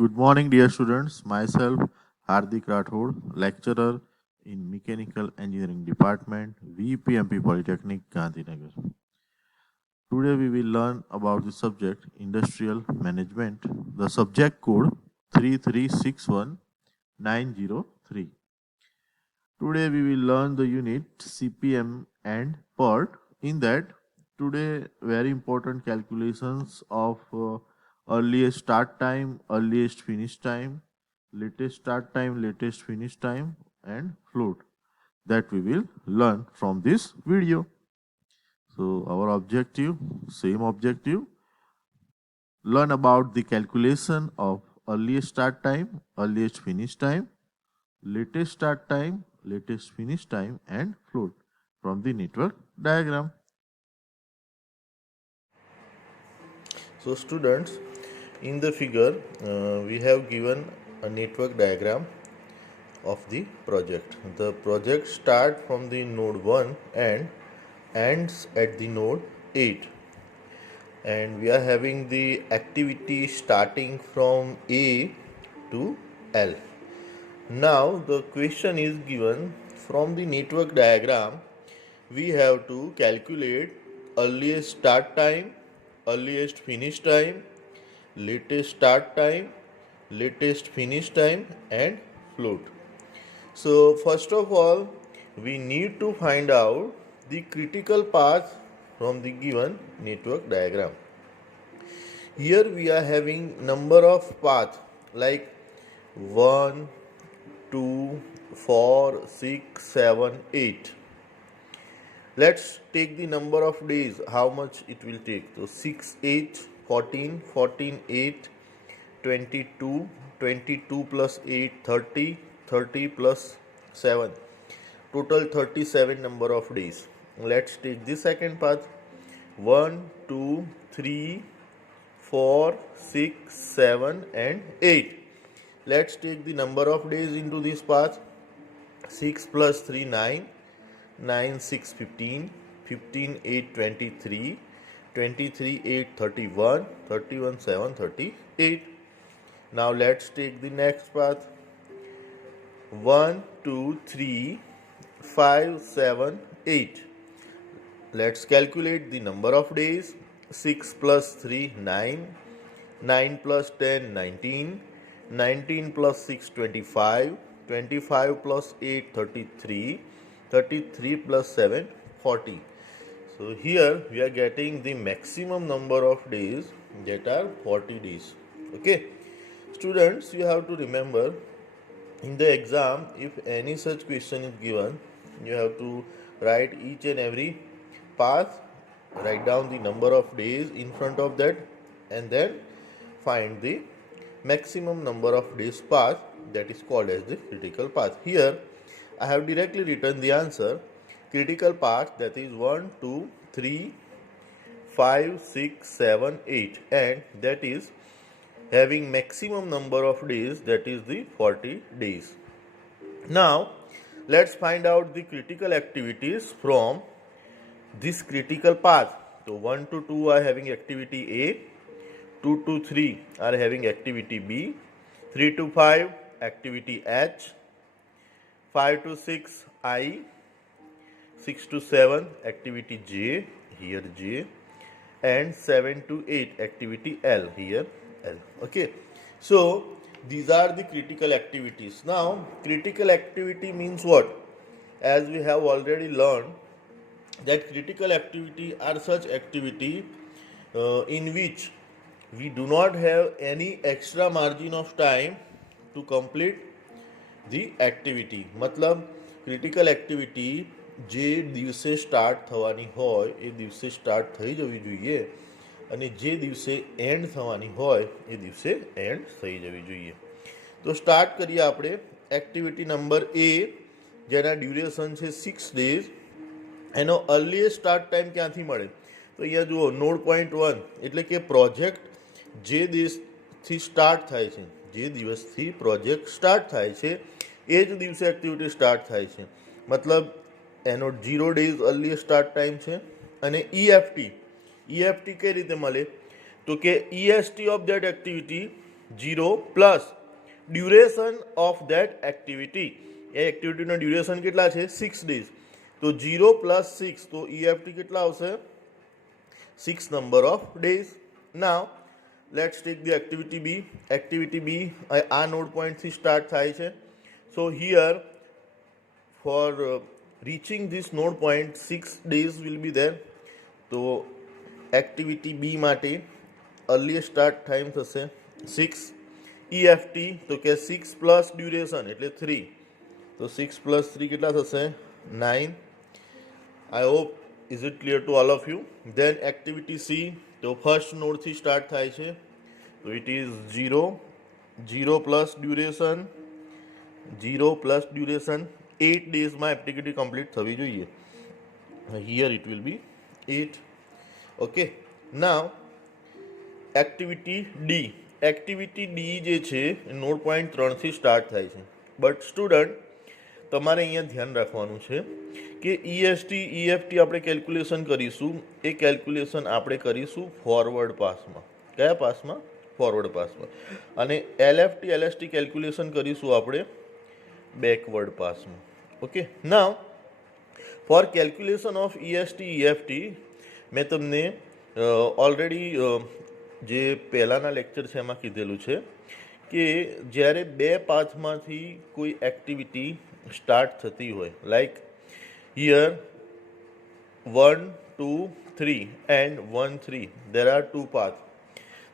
Good morning, dear students. Myself, Hardik Rathod, lecturer in Mechanical Engineering Department, VPMP Polytechnic, Gandhinagar. Today, we will learn about the subject Industrial Management. The subject code 3361903. Today, we will learn the unit CPM and PERT. In that, today, very important calculations of earliest start time, earliest finish time, latest start time, latest finish time, and float that we will learn from this video. So, our objective, same objective, learn about the calculation of earliest start time, earliest finish time, latest start time, latest finish time, and float from the network diagram. So students, in the figure we have given a network diagram of the project. The project starts from the node 1 and ends at the node 8, and we are having the activity starting from A to L. Now the question is given from the network diagram. We have to calculate earliest start time, earliest finish time, latest start time, latest finish time, and float. So first of all, we need to find out the critical path from the given network diagram. Here we are having number of paths like 1, 2, 4, 6, 7, 8. Let's take the number of days, how much it will take. So 6, 8, 14, 14, 8, 22, 22 plus 8, 30, 30 plus 7. Total 37 number of days. Let's take the second path. 1, 2, 3, 4, 6, 7 and 8. Let's take the number of days into this path. 6 plus 3, 9. 9, 6, 15. 15, 8, 23. 23, 8, 31. 31, 7, 38. Now let's take the next path. 1, 2, 3, 5, 7, 8. Let's calculate the number of days. 6 plus 3, 9. 9 plus 10, 19. 19 plus 6, 25. 25 plus 8, 33. 33 plus 7, 40. So here we are getting the maximum number of days, that are 40 days. Okay. Students, you have to remember, in the exam, if any such question is given, you have to write each and every path, write down the number of days in front of that, and then find the maximum number of days path, that is called as the critical path. Here I have directly written the answer. Critical path, that is 1, 2, 3, 5, 6, 7, 8, and that is having maximum number of days, that is the 40 days. Now let's find out the critical activities from this critical path. So 1 to 2 are having activity A, 2 to 3 are having activity B, 3 to 5 activity H, 5 to 6 I, 6 to 7 activity J, here J, and 7 to 8 activity L, here L. Okay, so these are the critical activities. Now critical activity means what? As we have already learned, that critical activity are such activity in which we do not have any extra margin of time to complete the activity. मतलब critical activity જે દિવસે start થવાની હોય એ દિવસે start થઈ જવી જોઈએ, અને જે દિવસે એન્ડ થવાની હોય એ દિવસે એન્ડ થઈ જવી જોઈએ. તો સ્ટાર્ટ કરીએ આપણે એક્ટિવિટી નંબર એ, જેના ડ્યુરેશન છે 6 days. એનો અર્લીએસ્ટ સ્ટાર્ટ ટાઈમ ક્યાંથી મળે? તો અહીંયા જુઓ, નોડ પોઈન્ટ 1 એટલે કે પ્રોજેક્ટ જે દિવસથી સ્ટાર્ટ થાય છે, જે દિવસથી પ્રોજેક્ટ સ્ટાર્ટ થાય છે એ જ દિવસે એક્ટિવિટી સ્ટાર્ટ થાય છે. મતલબ એનો 0 days અર્લીએસ્ટ સ્ટાર્ટ ટાઈમ છે. અને EFT કઈ રીતે મળે? તો કે EST of that activity 0 plus duration of that activity. એ એક્ટિવિટીનો ડ્યુરેશન કેટલા છે? 6 ડેઝ. તો 0 પ્લસ 6, તો EFT કેટલા આવશે? 6 number of days. Now let's take the activity B. Activity B આ નોડ પોઈન્ટથી સ્ટાર્ટ થાય છે. So here for reaching this node point 6 days will be there. તો એક્ટિવિટી બી માટે earliest start time થશે 6. EFT તો કે 6 પ્લસ ડ્યુરેશન એટલે 3. તો 6 પ્લસ 3 કેટલા થશે? 9. I hope is it clear to all of you. Then activity C, તો ફર્સ્ટ નોડથી સ્ટાર્ટ થાય છે. તો ઇટ ઇઝ 0 પ્લસ ડ્યુરેશન 8 ડેઝમાં એક્ટિવિટી કમ્પ્લીટ થવી જોઈએ. Here it will be 8. Okay. Now activity D. Activity D જે છે એ નોડ પોઈન્ટ 3થી સ્ટાર્ટ થાય છે. બટ સ્ટુડન્ટ તમારે અહીંયા ધ્યાન રાખવાનું છે કે EST EFT આપણે કેલ્ક્યુલેશન કરીશું, એ કેલ્ક્યુલેશન આપણે કરીશું ફોરવર્ડ પાસમાં. કયા પાસમાં? ફોરવર્ડ પાસમાં. અને LFT LST કેલ્ક્યુલેશન કરીશું આપણે બેકવર્ડ પાસમાં. Okay. Now for calculation of EST EFT મેં તમને ઓલરેડી જે પહેલાંના લેક્ચર છે એમાં કીધેલું છે કે જ્યારે બે પાથમાંથી કોઈ એક્ટિવિટી સ્ટાર્ટ થતી હોય, like here 1 2 3 and 1 3, there are 2 path.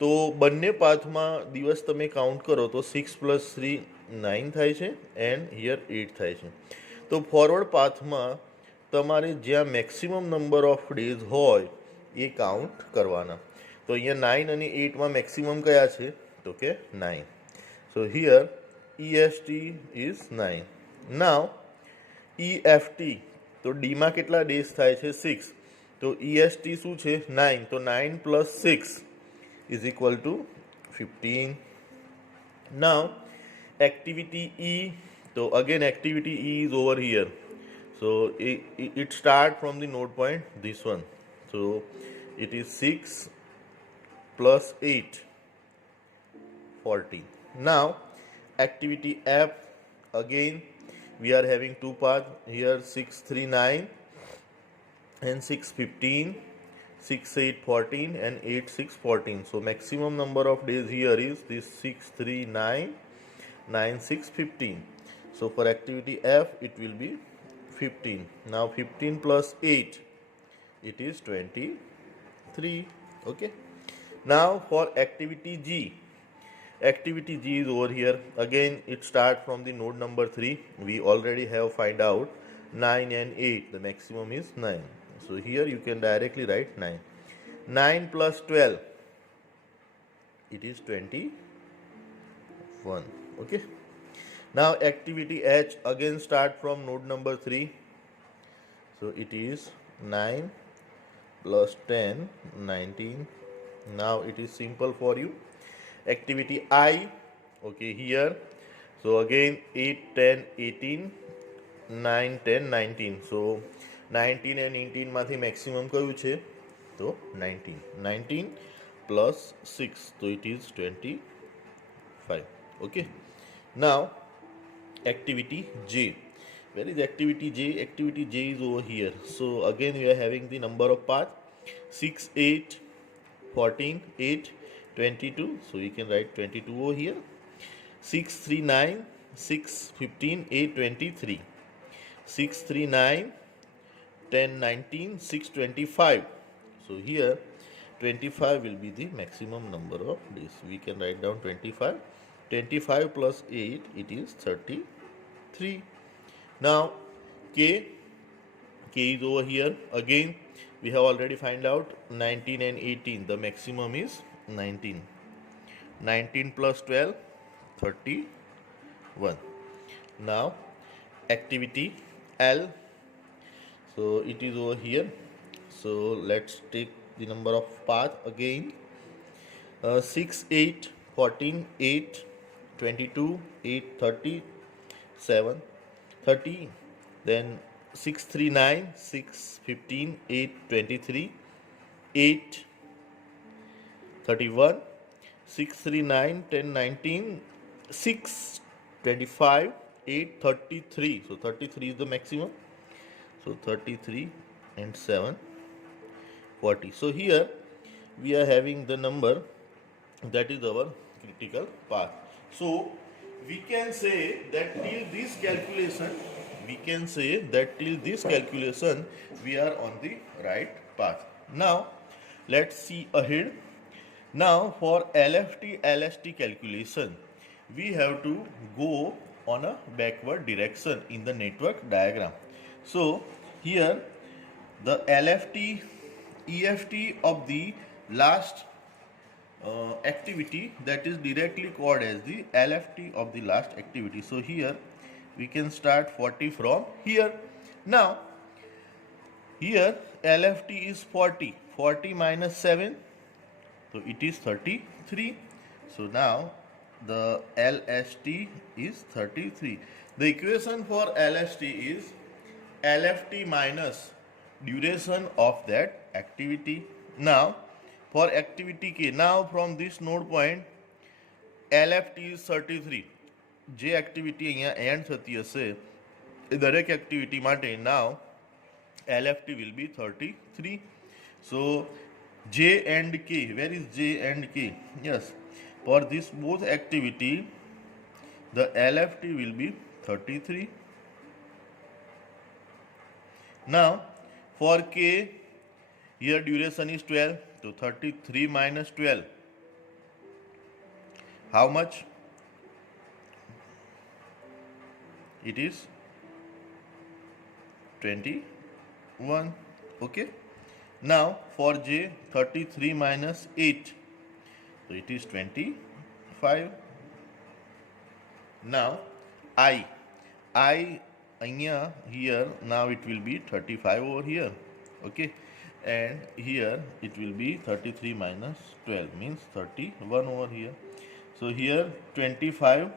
તો બંને પાથમાં દિવસ તમે કાઉન્ટ કરો તો 6 પ્લસ 3 9 થાય છે એન્ડ હિયર 8 થાય છે. તો ફોરવર્ડ પાથમાં તમારે જ્યાં મેક્સિમમ નંબર ઓફ ડેઝ હોય એ કાઉન્ટ કરવાના. તો અહીંયા 9 અને 8માં મેક્સિમમ કયા છે? તો કે 9. સો here EST is 9. Now EFT, તો ડીમાં કેટલા ડેઝ થાય છે? 6. તો EST શું છે? 9. તો 9 plus 6 is equal to 15. Now activity E, so again activity E is over here. So it start from the node point this one. So it is 6 plus 8 14. Now activity F, again we are having two paths here, 6 3 9 and 6 15, 6 8 14 and 8 6 14. So maximum number of days here is this 6 3 9 9 6 15. So for activity F it will be 15. Now 15 plus 8, it is 23. Okay. Now for activity G. Activity G is over here. Again it starts from the node number 3. We already have find out 9 and 8. The maximum is 9. So here you can directly write 9. 9 plus 12, it is 21. Okay. Now activity H, again start from node number 3. So it is 9 plus 10, 19. Now it is simple for you. Activity I, okay, here. So again 8 10 18 9 10 19. So 19 and 18 માંથી maximum કયું છે? તો 19. 19 plus 6, so it is 25. Okay. Now activity J. Where is activity J? Activity J is over here. So again we are having the number of path 6 8 14 8 22. So we can write 22 over here. 6 3 9 6 15 8 23. 6 3 9 10 19 6 25. So here 25 will be the maximum number of days. We can write down 25. 25 plus 8, it is 33. Now K is over here. Again we have already find out 19 and 18. The maximum is 19. 19 plus 12, 31. Now activity L. So it is over here. So let's take the number of path again. 6 8 14 8 22 8 30 7 30. Then 6 3 9 6 15 8 23 8 31. 6, 3, 9, 10, 19, 6, 25, 8, 33. So 33 is the maximum. So 33 and 7, 40. So here we are having the number that is our critical path. So we can say that till this calculation, we are on the right path. Now let's see ahead. Now for LFT LST calculation, we have to go on a backward direction in the network diagram. So here the LFT EFT of the last activity, that is directly called as the LFT of the last activity. So here we can start 40 from here. Now here LFT is 40. 40 minus 7, so it is 33. So now the LST is 33. The equation for LST is LFT minus duration of that activity. Now for activity K, now from this node point LFT is 33. જે activity અહીંયા and થતી હશે એ દરેક activity માટે now LFT will be 33. So J and K, where is J and K? Yes, for this both activity the LFT will be 33. Now for K, here duration is 12, so 33 minus 12, how much? It is 21. Okay. Now for J, 33 minus 8, so it is 25. Now I here now it will be 35 over here. Okay, and here it will be 33 minus 12 means 31 over here. So here 25,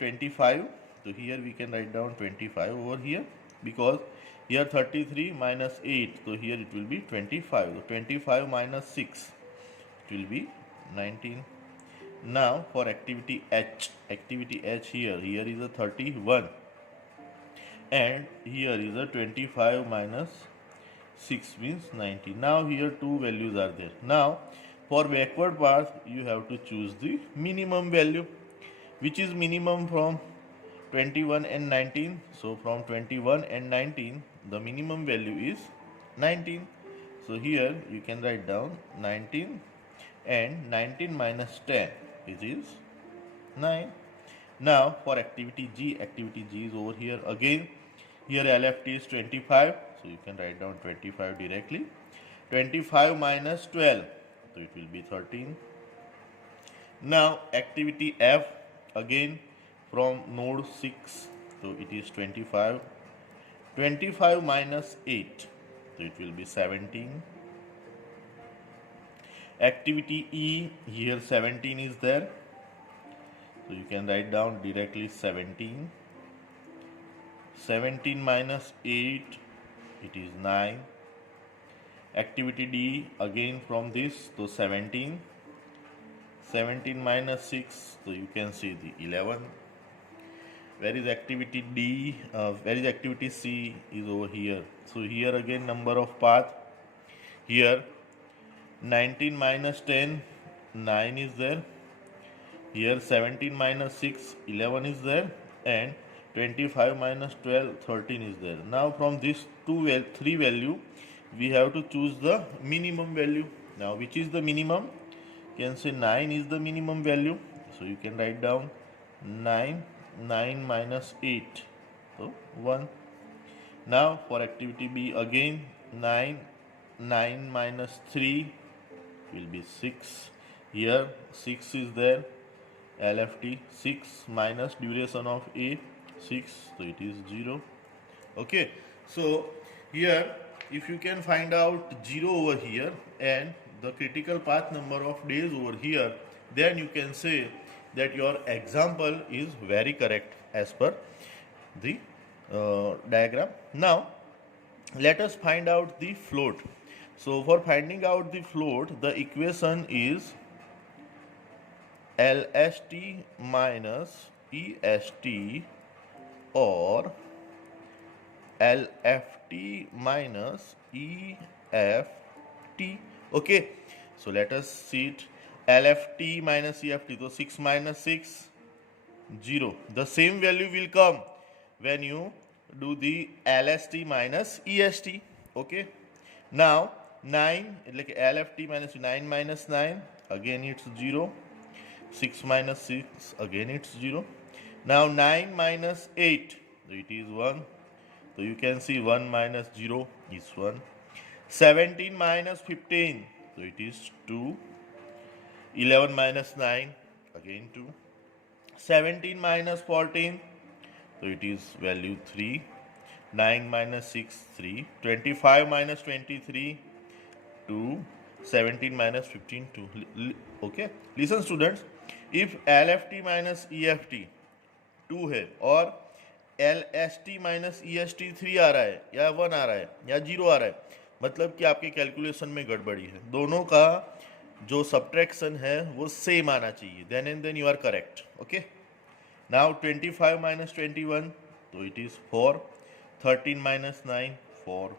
25. So here we can write down 25 over here, because here 33 minus 8, so here it will be 25. So 25 minus 6, it will be 19. Now for activity H, here is a 31 and here is a 25 minus 6 means 90. Now here two values are there. Now for backward path you have to choose the minimum value. Which is minimum from 21 and 19? So from 21 and 19 the minimum value is 19. So here you can write down 19, and 19 minus 10, which is 9. Now for activity G is over here again. Here LFT is 25, so you can write down 25 directly. 25 minus 12, so it will be 13. Now activity F, again from node 6, so it is 25. 25 minus 8, so it will be 17. Activity E, here 17 is there, so you can write down directly 17. 17 minus 8, it is 9. Activity D, again from this, so 17. 17 minus 6, so you can see the 11. Where is activity D? Where is activity C? Is over here. So here again number of path. Here 19 minus 10, 9 is there. Here 17 minus 6, 11 is there, and 25 minus 12, 13 is there. Now from this three value, we have to choose the minimum value. Now which is the minimum? You can say 9 is the minimum value. So you can write down 9 minus 8, so 1. Now for activity B, again 9 minus 3 will be 6. Here 6 is there. LFT 6 minus duration of A, 6, so it is 0. Okay, so here if you can find out 0 over here and the critical path number of days over here, then you can say that your example is very correct as per the diagram. Now let us find out the float. So for finding out the float, the equation is LST minus EST or LFT minus EFT. Okay, so let us see it. LFT minus EFT, so 6 minus 6, 0. The same value will come when you do the LST minus EST. Okay, now 9, like LFT minus 9 minus 9, again it's 0. 6 minus 6, again it's 0. Now 9 minus 8, so it is 1. So you can see 1 minus 0 is 1. 17 minus 15, so it is 2. 11 minus 9, again 2. 17 minus 14, so it is value 3. 9 minus 6, 3. 25 minus 23, 2. 17 minus 15, 2. Okay, listen students, if LFT minus EFT 2 है और LST minus EST 3 आ रहा है या 1 आ रहा है या 0 आ रहा है, मतलब कि आपके कैलकुलेशन में गड़बड़ी है। दोनों का जो सब्ट्रैक्शन है वो सेम आना चाहिए, then and then you are correct. Okay, now 25 minus 21, तो it is 4. 13 minus 9, 4.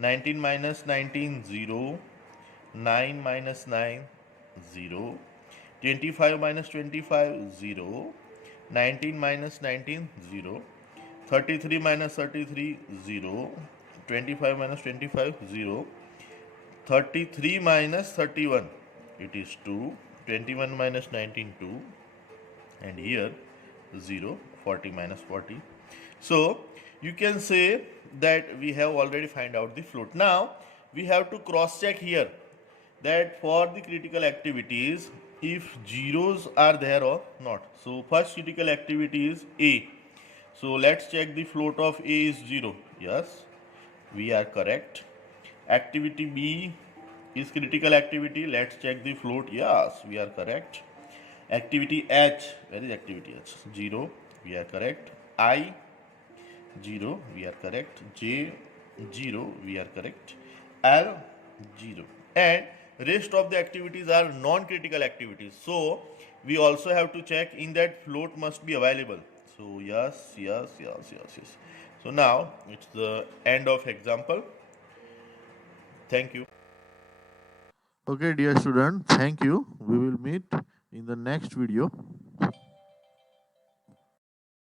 19 minus 19, 0. 9 minus 9, 0. 25 minus 25, 0. 19 minus 19, 0. 33 minus 33, 0. 25 minus 25, 0. 33 minus 31, it is 2. 21 minus 19, 2. And here 0. 40 minus 40. So you can say that we have already find out the float. Now we have to cross check here that for the critical activities if zeros are there or not. So first critical activity is A. So let's check the float of A is 0. Yes, we are correct. Activity B is critical activity. Let's check the float. Yes, we are correct. Activity H, where is activity H? 0, we are correct. I, 0, we are correct. J, 0, we are correct. L, 0. And rest of the activities are non-critical activities. So we also have to check in that float must be available. So yes. So now it's the end of example. Thank you. Okay, dear student, thank you. We will meet in the next video.